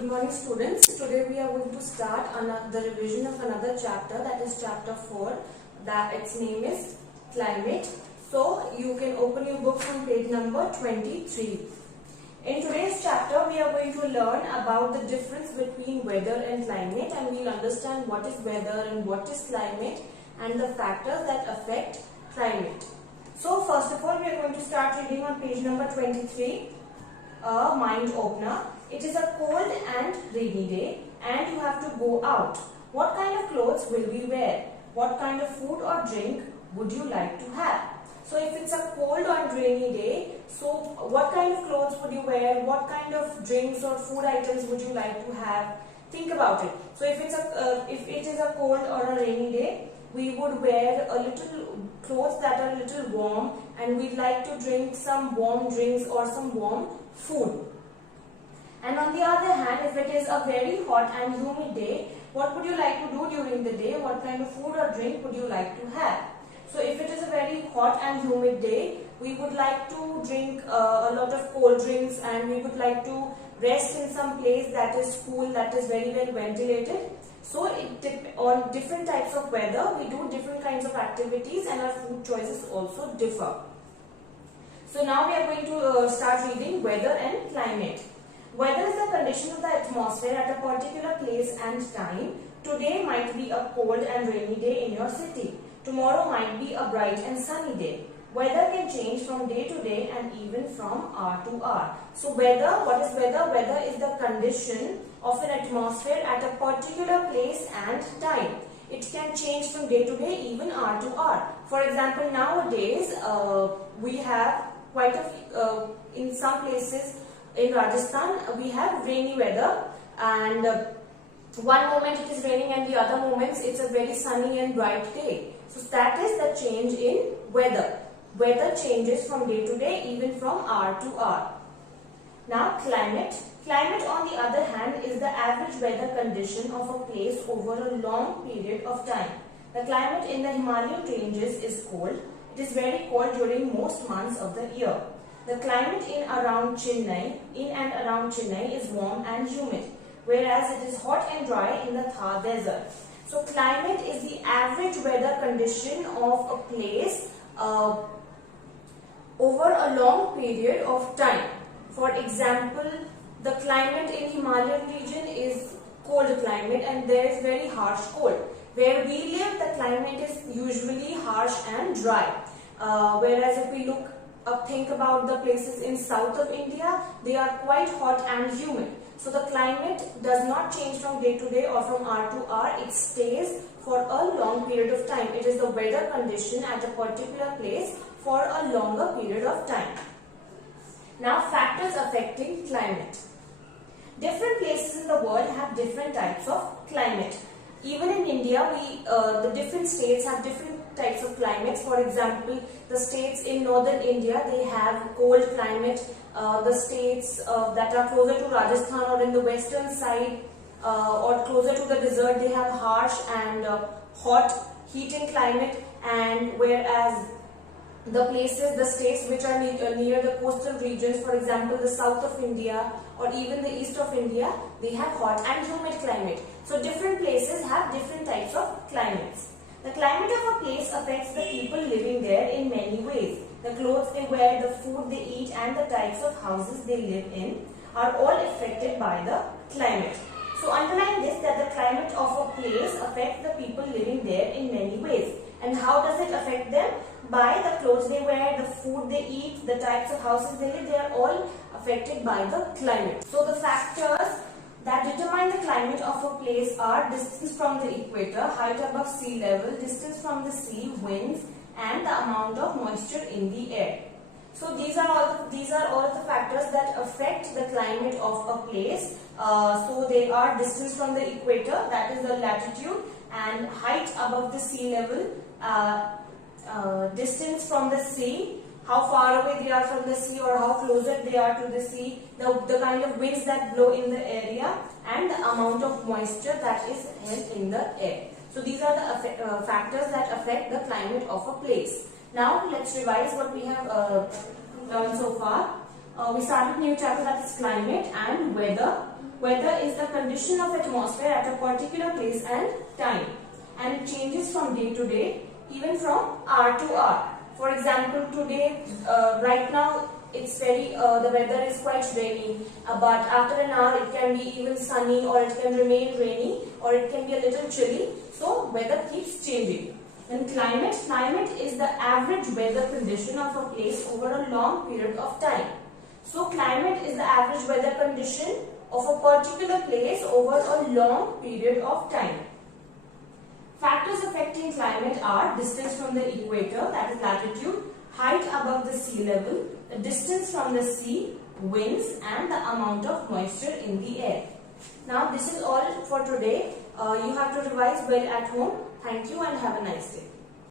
Good morning students. Today we are going to start the revision of another chapter, that is chapter 4, that its name is climate. So you can open your books on page number 23. In today's chapter we are going to learn about the difference between weather and climate, and we will understand what is weather and what is climate and the factors that affect climate. So first of all we are going to start reading on page number 23, a mind opener. It is a cold and rainy day and you have to go out. What kind of clothes will we wear? What kind of food or drink would you like to have? So if it's a cold and rainy day, so what kind of clothes would you wear? What kind of drinks or food items would you like to have? Think about it. So if it is a cold or a rainy day, we would wear a little clothes that are a little warm, and we'd like to drink some warm drinks or some warm food. And on the other hand, if it is a very hot and humid day, what would you like to do during the day? What kind of food or drink would you like to have? So if it is a very hot and humid day, we would like to drink a lot of cold drinks, and we would like to rest in some place that is cool, that is very well ventilated. So on different types of weather, we do different kinds of activities, and our food choices also differ. So now we are going to start reading weather and climate. Weather is the condition of the atmosphere at a particular place and time. Today might be a cold and rainy day in your city. Tomorrow might be a bright and sunny day. Weather can change from day to day and even from hour to hour. So weather, what is weather? Weather is the condition of an atmosphere at a particular place and time. It can change from day to day, even hour to hour. For example, nowadays we have quite in some places in Rajasthan we have rainy weather, and one moment it is raining and the other moments it's a very sunny and bright day. So that is the change in weather. Weather changes from day to day, even from hour to hour. Now climate. Climate on the other hand is the average weather condition of a place over a long period of time. The climate in the Himalayan ranges is cold. It is very cold during most months of the year. The climate in and around Chennai is warm and humid, whereas it is hot and dry in the Thar desert. So climate is the average weather condition of a place over a long period of time. For example, the climate in Himalayan region is cold climate, and there is very harsh cold. Where we live, the climate is usually harsh and dry. Whereas if we think about the places in south of India, they are quite hot and humid. So the climate does not change from day to day or from hour to hour. It stays for a long period of time. It is the weather condition at a particular place for a longer period of time. Now factors affecting climate. Different places in the world have different types of climate. Even in India, the different states have different types of climates. For example, the states in northern India, they have cold climate. The states that are closer to Rajasthan or in the western side or closer to the desert, they have harsh and hot heating climate. And whereas the states which are near the coastal regions, for example the south of India or even the east of India, they have hot and humid climate. So different places have different types of climates. The climate of a place affects the people living there in many ways. The clothes they wear, the food they eat, and the types of houses they live in are all affected by the climate. So underline this, that the climate of a place affects the people living there in many ways. And how does it affect them? By the clothes they wear, the food they eat, the types of houses they live, they are all affected by the climate. So the factors that determine the climate of a place are distance from the equator, height above sea level, distance from the sea, winds, and the amount of moisture in the air. So these are all the factors that affect the climate of a place. So they are distance from the equator, that is the latitude, and height above the sea level, distance from the sea, how far away they are from the sea or how closer they are to the sea, the kind of winds that blow in the area, and the amount of moisture that is held in the air. So these are the factors that affect the climate of a place. Now let's revise what we have learned so far. We started new chapter, that is climate and weather. weather is the condition of atmosphere at a particular place and time, and it changes from day to day, even from hour to hour. For example, today, right now, it's very, the weather is quite rainy, but after an hour it can be even sunny, or it can remain rainy, or it can be a little chilly. So weather keeps changing. And climate is the average weather condition of a place over a long period of time. So climate is the average weather condition of a particular place over a long period of time. Factors affecting climate are distance from the equator, that is latitude, height above the sea level, the distance from the sea, winds, and the amount of moisture in the air. Now this is all for today. You have to revise well at home. Thank you and have a nice day.